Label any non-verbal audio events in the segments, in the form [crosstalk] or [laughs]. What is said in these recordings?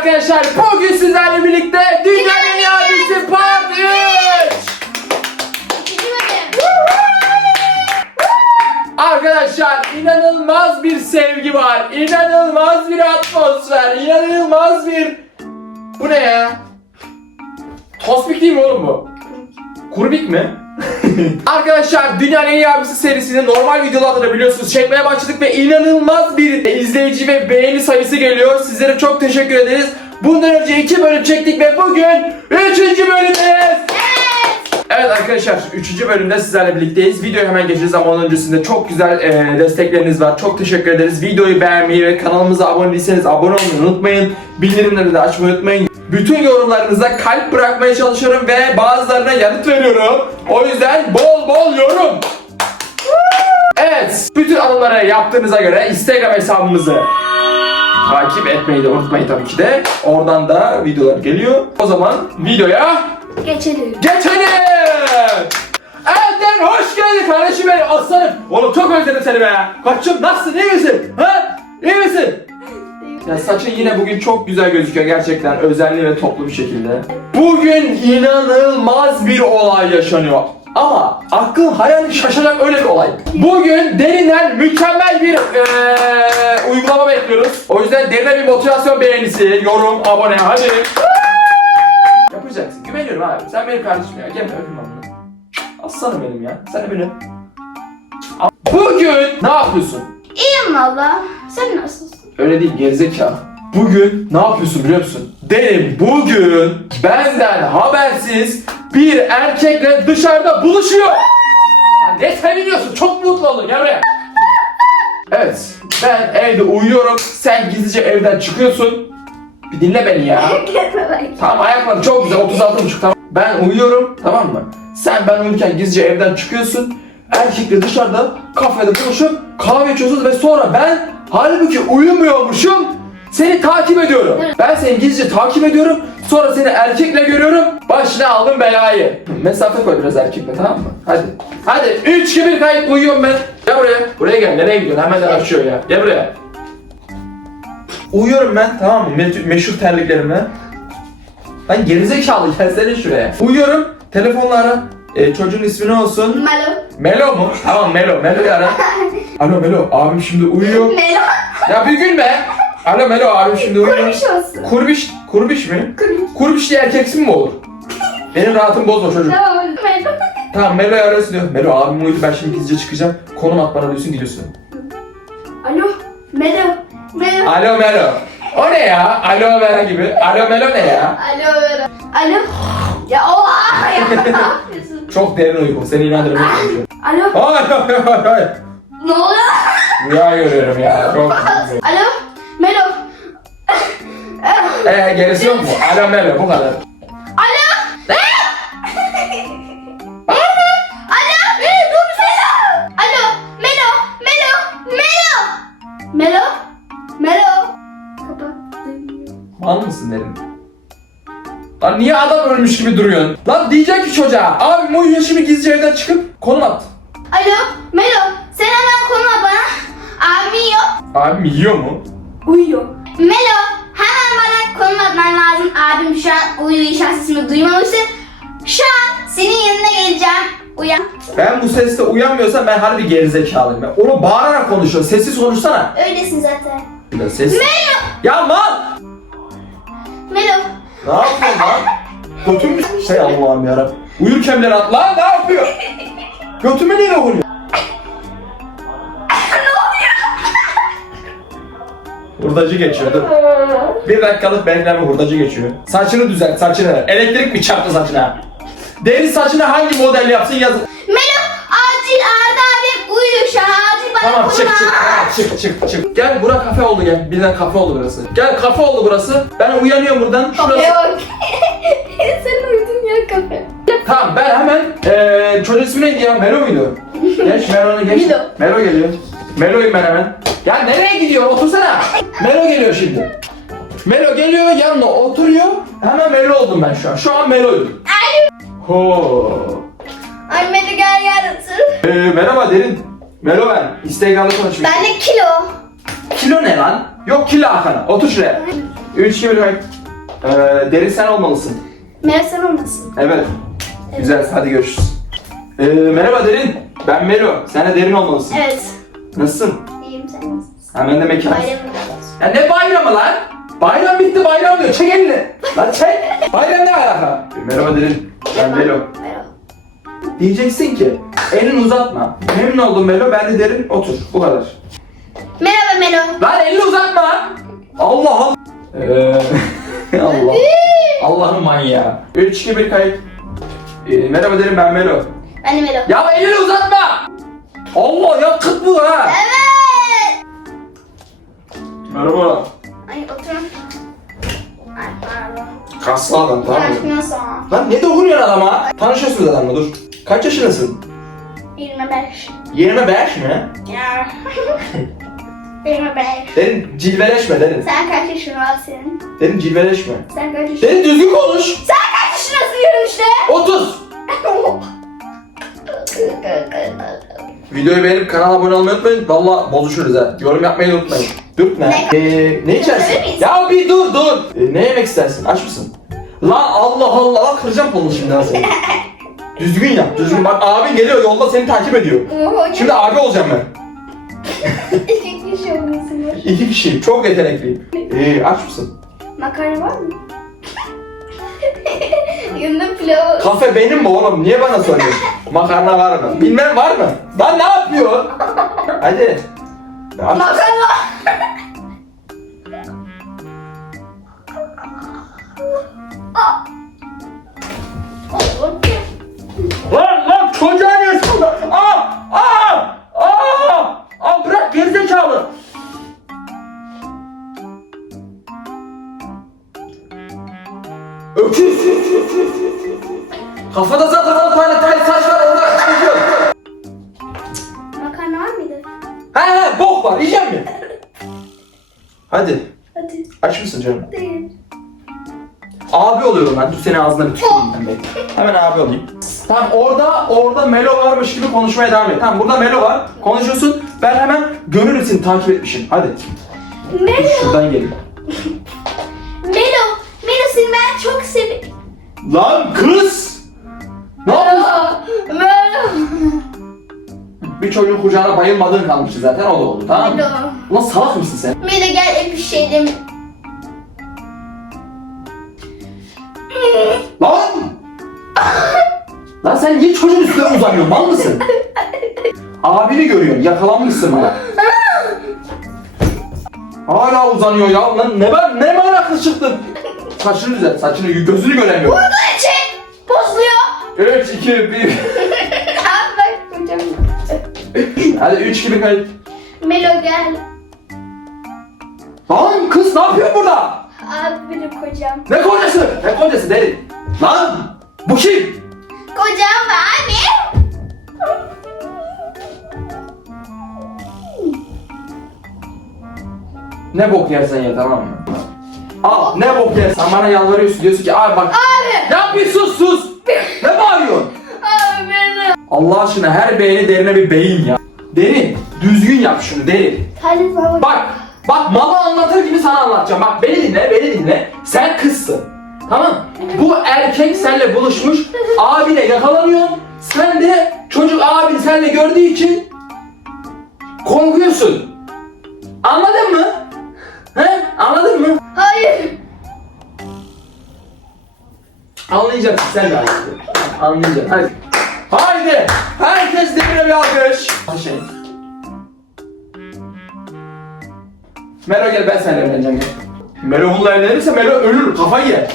arkadaşlar bugün sizlerle birlikte Dünyanın abisi Part 3 İkinci bölüm. Arkadaşlar inanılmaz bir sevgi var inanılmaz bir atmosfer inanılmaz bir Bu ne ya? Tospik değil mi oğlum bu? Kurbik mi? Arkadaşlar Dünyanın En İyi Abisi serisinin normal videolarda da biliyorsunuz çekmeye başladık ve inanılmaz bir izleyici ve beğeni sayısı geliyor. Sizlere çok teşekkür ederiz. Bundan önce iki bölüm çektik ve bugün üçüncü bölümdeyiz. Evet arkadaşlar 3. bölümde sizlerle birlikteyiz. Videoya hemen geçeceğiz ama onun öncesinde çok güzel e, destekleriniz var. Çok teşekkür ederiz. Videoyu beğenmeyi ve kanalımıza abone değilseniz abone olmayı unutmayın. Bildirimleri de açmayı unutmayın. Bütün yorumlarınıza kalp bırakmaya çalışıyorum ve bazılarına yanıt veriyorum. O yüzden bol bol yorum. Evet, bütün anıları yaptığınıza göre Instagram hesabımızı takip etmeyi de unutmayın tabii ki de. Oradan da videolar geliyor. O zaman videoya Geçelim. Geçelim! Elden hoş geldin kardeşim benim aslanım. Oğlum çok özledim seni be. Kaçım nasılsın iyi misin? Ha? İyi misin? Ya saçın yine bugün çok güzel gözüküyor gerçekten özenli ve toplu bir şekilde. Bugün inanılmaz bir olay yaşanıyor. Ama aklın hayalin şaşacak öyle bir olay. Bugün derinden mükemmel bir eee, uygulama bekliyoruz. O yüzden derine bir motivasyon beğenisi, yorum, abone hadi. Güveniyorum abi. Sen benim kardeşim ya. Gel öpeyim ben. Aslanım benim ya. Sen de beni. Bugün ne yapıyorsun? İyiyim valla. Sen nasılsın? Öyle değil gerizekalı. Bugün ne yapıyorsun biliyor musun? Derim bugün benden habersiz bir erkekle dışarıda buluşuyor. Ya ne seviniyorsun? Çok mutlu oldum. Gel buraya. Evet. Ben evde uyuyorum. Sen gizlice evden çıkıyorsun. Bir dinle beni ya. [laughs] Tamam ayakları çok güzel 36.5 tamam. Ben uyuyorum tamam mı? Sen ben uyurken gizlice evden çıkıyorsun. Erkekle dışarıda kafede buluşup kahve içiyorsunuz ve sonra ben halbuki uyumuyormuşum seni takip ediyorum. Ben seni gizlice takip ediyorum. Sonra seni erkekle görüyorum. Başına aldım belayı. Mesafe koy biraz erkekle tamam mı? Hadi. Hadi 3 2 1 kayıt uyuyorum ben. Gel buraya. Buraya gel. Nereye gidiyorsun? Hemen açıyor ya. Gel buraya. Uyuyorum ben tamam mı? Me- meşhur terliklerimle. Lan gerizekalı [laughs] gelsene şuraya. Uyuyorum. Telefonla ara. E, çocuğun ismi ne olsun? Melo. Melo mu? Tamam Melo. Melo'yu ara. [laughs] Alo Melo. Abim şimdi uyuyor. [laughs] Melo. Ya bir gün be. Alo Melo. Abim şimdi uyuyor. Kurmuş olsun. Kurbiş. Kurbiş mi? Kurmuş. Kurbiş diye erkek ismi mi olur? Benim rahatım bozma çocuk. Tamam. Melo. Tamam Melo'yu arıyorsun diyor. Melo abim uyudu ben şimdi gizlice çıkacağım. Konum at bana diyorsun gidiyorsun. Alo. Melo. Melo. Alo Melo. O ne ya? Alo Melo gibi. Alo Melo ne ya? Alo Melo. Alo. Ya oha ya. Ne yapıyorsun? [laughs] Çok derin uyku. Seni inandırmaya çalışıyorum. Alo. Hayır hayır. Ne oluyor? Rüya görüyorum ya. [laughs] Çok Alo. Melo. Eee gerisi yok mu? Alo Melo bu kadar. Dedim. Lan niye adam ölmüş gibi duruyorsun? Lan diyecek ki çocuğa. Abi uyuyor şimdi gizlice evden çıkıp konum at. Alo. Melo. Sen hemen konu at bana. Abim yiyor. Abim yiyor mu? Uyuyor. Melo. Hemen bana konum atman lazım. Abim şu an uyuyor. İnşallah sesimi duymamıştır. Şu an senin yanına geleceğim. Uyan. Ben bu sesle uyanmıyorsam ben harbi gerizekalıyım. Ben onu bağırarak konuşuyor. Sessiz konuşsana. Öylesin zaten. Ya ses. Melo. Ya mal! Melo. Ne yapıyorsun lan? Götüm mü? Hey Allah'ım yarabbim. Uyurken bile at. Lan ne yapıyor? Götüme niye dokunuyor? Hurdacı geçiyor dur. Bir dakikalık bekleme hurdacı geçiyor. Saçını düzelt saçını. Elektrik mi çarptı saçına? Deri saçına hangi model yapsın yazın. Melo. Acil Arda abim uyuyor şu an. Tamam çık çık tamam, çık çık çık. Gel bura kafe oldu gel. Birden kafe oldu burası. Gel kafe oldu burası. Ben uyanıyorum buradan. Şurası. Kafeye bak. [laughs] Sen uyudun ya kafe. Tamam ben hemen eee çocuğun ismi neydi ya? Melo muydu? Geç Melo'nu geç. Melo. Melo geliyor. Melo'yum ben hemen. Ya nereye gidiyor? Otursana. Melo geliyor şimdi. Melo geliyor yanına oturuyor. Hemen Melo oldum ben şu an. Şu an Melo'yum. Ho. Ay Melo gel otur. Ee, merhaba Derin. Melo ben. Instagram'da konuşuyorum. Ben de kilo. Kilo ne lan? Yok kilo Hakan. Otur şuraya. 3 2 1 kayıt. Ee, derin sen olmalısın. Melo sen olmasın. Evet. Güzel hadi görüşürüz. Ee, merhaba Derin. Ben Melo. Sen de Derin olmalısın. Evet. Nasılsın? İyiyim sen nasılsın? Hemen de mekan. Olsun. Ya ne bayramı lan? Bayram bitti bayram diyor. Çek elini. Lan çek. Bayram ne alaka? Merhaba Derin. Ben Melo. Merhaba. Diyeceksin ki elini uzatma. Memnun oldum Melo. Ben de Derin. Otur. Bu kadar. Merhaba Melo. Lan elini uzatma. Allah Allah. Ee, [laughs] Allah. Allah'ın manyağı. 3 2 1 kayıt. Ee, merhaba Derin ben Melo. Ben de Melo. Ya elini uzatma. Allah ya kıt bu ha. Evet. Merhaba. Ay oturun. Ay pardon. Kaslı adam tamam mı? Sonra. Lan ne dokunuyorsun adama? Tanışıyorsunuz adamla dur. Kaç yaşındasın? 25. 25 mi? Ya. [laughs] 25. Derin cilveleşme Derin. Sen kaç yaşın var senin? Derin cilveleşme. Sen kaç yaşın? Derin düzgün konuş. Sen kaç yaşındasın işte. 30. [laughs] Videoyu beğenip kanala abone olmayı unutmayın. Valla bozuşuruz ha. Yorum yapmayı unutmayın. Dürtme. Ne? Ee, ne içersin? Söyler miyiz? Ya bir dur dur. Ee, ne yemek istersin? Aç mısın? Lan Allah Allah Lan kıracağım kolunu şimdi ha seni. [laughs] Düzgün yap. Düzgün. Bak abin geliyor yolda seni takip ediyor. Şimdi abi olacağım ben. [laughs] İki kişi olmasın. İki kişiyim. Çok yetenekliyim. Ee, aç mısın? Makarna var mı? Yanında pilav. Kafe benim mi oğlum? Niye bana soruyorsun? [laughs] Makarna var mı? Bilmem var mı? Lan ne yapıyor? Hadi. Makarna. [laughs] bok var yiyecek mi? Hadi. Hadi. Aç mısın canım? Değil. Abi oluyorum ben. Dur seni ağzına bir tüküreyim ben bekle. Hemen abi olayım. Tamam orada orada Melo varmış gibi konuşmaya devam et. Tamam burada Melo var. Konuşuyorsun. Ben hemen görürüm seni takip etmişim. Hadi. Melo. Şuradan gelin. Melo. Melo seni ben çok seviyorum. Lan kız! Bir çocuğun kucağına bayılmadığın kalmıştı zaten o da oldu tamam mı? Melo. Ulan salak mısın sen? Melo gel öpüşelim. Lan! Lan sen niye çocuğun üstüne uzanıyorsun? Mal mısın? Abini görüyorsun. Yakalanmışsın bana. Hala uzanıyor ya. Lan ne ben ne meraklı çıktın? Saçını düzelt. Saçını gözünü göremiyorum. Bunun için bozuluyor. 3 2 1 Abi bak kocam. Hadi 3 gibi kayıt. Melo gel. Lan kız ne yapıyorsun burada? Abi benim kocam. Ne kocası? Ne kocası derin? Lan bu kim? Kocam ve abi. Ne bok yersen ye tamam mı? Al ne bok yersen bana yalvarıyorsun diyorsun ki abi bak Abi. ne yapıyorsun sus ne bağırıyorsun? Abi beni. Allah aşkına her beğeni derine bir beyin ya. Derin düzgün yap şunu derin. Hadi baba. Bak bak malı anlatır gibi sana anlatacağım bak beni dinle beni dinle sen kızsın. Tamam Bu erkek seninle buluşmuş abine yakalanıyor sen de çocuk abin seninle gördüğü için korkuyorsun. Anladın mı? He? Anladın mı? Hayır. Anlayacaksın sen de anlayacaksın. Anlayacaksın. Hadi. Haydi. Herkes demire bir alkış. Şey. Melo gel ben seninle evleneceğim. Melo bununla evlenirse Melo ölür kafayı yer.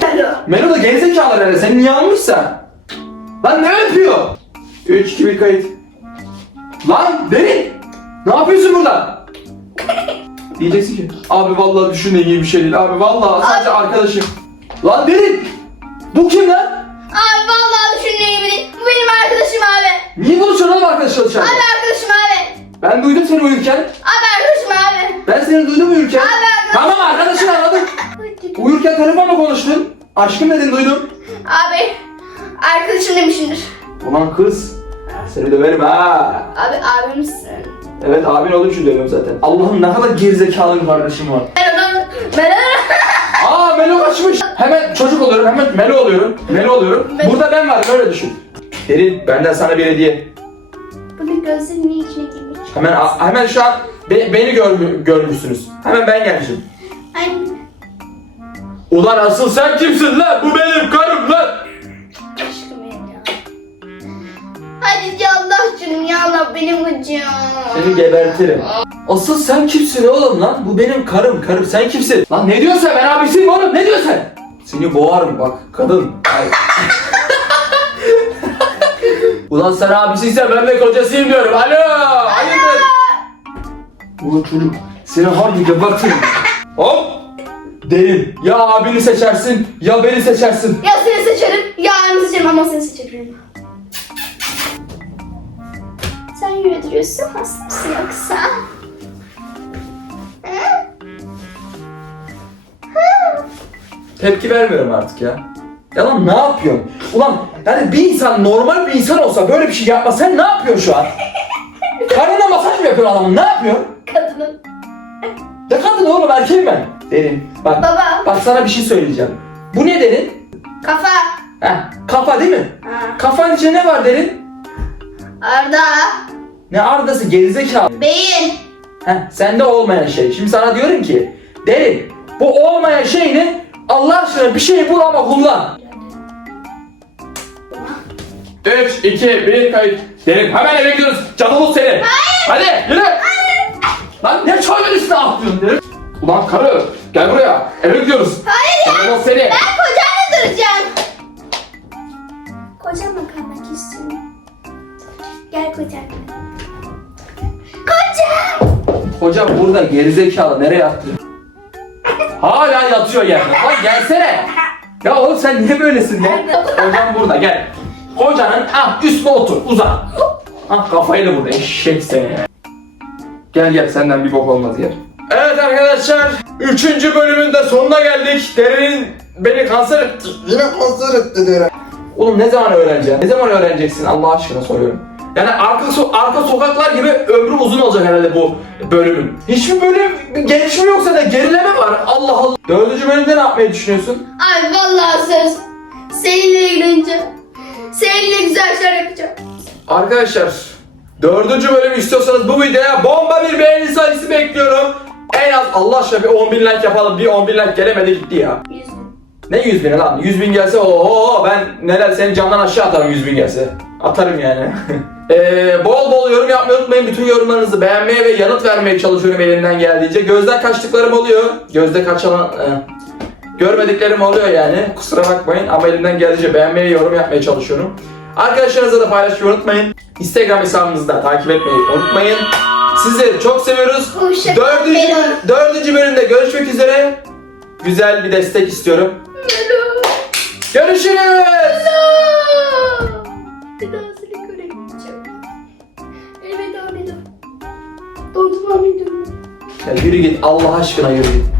Melo da gerizekalı herhalde seni niye almışsa? Lan ne öpüyor? 3 2 1 kayıt. Lan Derin! Ne yapıyorsun burada? [laughs] Diyeceksin ki abi vallahi düşündüğün gibi bir şey değil abi vallahi sadece arkadaşım. Lan Derin! Bu kim lan? Abi vallahi düşündüğün. Bu benim arkadaşım abi. Niye konuşuyorsun oğlum arkadaşla dışarıda? Abi arkadaşım abi. Ben duydum seni uyurken. Abi arkadaşım abi. Ben seni duydum uyurken. Abi arkadaşım. Tamam arkadaşın anladık. Uyurken telefonla konuştun. Aşkım dedin duydum. Abi arkadaşım demişimdir. Ulan kız. Seni döverim ha. Abi abimsin. Evet abin olduğu için dövüyorum zaten. Allah'ım ne kadar gerizekalı bir kardeşim var. Ben onu... Ben onu... Aa oluyorum hemen Melo oluyorum. Melo oluyorum. Burada ben varım öyle düşün. Derin benden sana bir hediye. Bunun gözleri niye içine girmiş? Hemen hemen şu an be- beni görmü- görmüşsünüz. Hemen ben gelmişim. Ay Ulan asıl sen kimsin lan? Bu benim karım lan. aşkım benim ya. Hadi ya Allah canım ya Allah benim hocam. Seni gebertirim. Asıl sen kimsin oğlum lan? Bu benim karım, karım. Sen kimsin? Lan ne diyorsun sen? Ben abisiyim oğlum. Ne diyorsun sen? Seni boğarım bak kadın. Ay. Ulan sen abisiysen ben de kocasıyım diyorum. Alo! Hayırdır? Ulan çocuk seni harbi gebertirim. Hop! Derin. Ya abini seçersin ya beni seçersin. Ya seni seçerim, ya annemi seçerim ama seni seçerim. Sen yürütüyorsun, hasta mısın yoksa? Hı? Hı? Tepki vermiyorum artık ya. Ya lan ne yapıyorsun? Ulan yani bir insan normal bir insan olsa böyle bir şey yapma. Sen ne yapıyorsun şu an? Karnına masaj mı yapıyorsun adamın? Ne yapıyorsun? Kadının. Ne kadın oğlum erkeğim ben. Derin. Bak, Baba. bak sana bir şey söyleyeceğim. Bu ne derin? Kafa. Heh, kafa değil mi? Ha. Kafanın içinde ne var derin? Arda. Ne ardası gerizekalı. Beyin. Heh, sende olmayan şey. Şimdi sana diyorum ki derin bu olmayan şeyini Allah aşkına bir şey bul ama kullan. 3, 2, 1 kayıt. Derin hemen eve gidiyoruz. Cadılız seni. Hayır. Hadi yürü. Hayır. Lan ne çayın üstüne atlıyorsun derin. Ulan karı gel buraya. Eve gidiyoruz. Hayır ya. Cadılız seni. Ben kocamla duracağım. Kocamla kalmak istiyorum. Gel kocam. Kocam. Hocam burada gerizekalı nereye yattı? Hala yatıyor yerde. Lan gelsene. Ya oğlum sen niye böylesin ya? Hocam burada gel. Hocanın ah üstüne otur uzan. Ah kafayla burada eşek seni ya. Gel gel senden bir bok olmaz gel. Evet arkadaşlar 3. bölümün de sonuna geldik. Derinin beni kanser etti. Yine kanser etti Deren. Oğlum ne zaman öğreneceksin? Ne zaman öğreneceksin Allah aşkına soruyorum. Yani arka, so- arka sokaklar gibi ömrüm uzun olacak herhalde bu bölümün. Hiçbir bölüm gelişme yoksa da gerileme var. Allah Allah. Dördüncü bölümde ne yapmayı düşünüyorsun? Ay vallahi söz. Seninle ilgileneceğim. Seninle güzel şeyler yapacağım. Arkadaşlar dördüncü bölümü istiyorsanız bu videoya bomba bir beğeni sayısı bekliyorum. En az Allah aşkına bir 10 bin like yapalım. Bir 10 bin like gelemedi gitti ya. Yüz bin. Ne 100 bini lan? 100 bin gelse oho ben neler senin camdan aşağı atarım 100 bin gelse. Atarım yani. [laughs] Ee, bol bol yorum yapmayı unutmayın. Bütün yorumlarınızı beğenmeye ve yanıt vermeye çalışıyorum elimden geldiğince. Gözden kaçtıklarım oluyor. Gözde kaçan... görmediklerim oluyor yani. Kusura bakmayın ama elimden geldiğince beğenmeye yorum yapmaya çalışıyorum. Arkadaşlarınızla da paylaşmayı unutmayın. Instagram hesabımızı da takip etmeyi unutmayın. Sizleri çok seviyoruz. Dördüncü, dördüncü bölümde görüşmek üzere. Güzel bir destek istiyorum. Görüşürüz. Seni göremeyeceğim. Elveda. Dondurma. Ya yürü git Allah aşkına yürü git.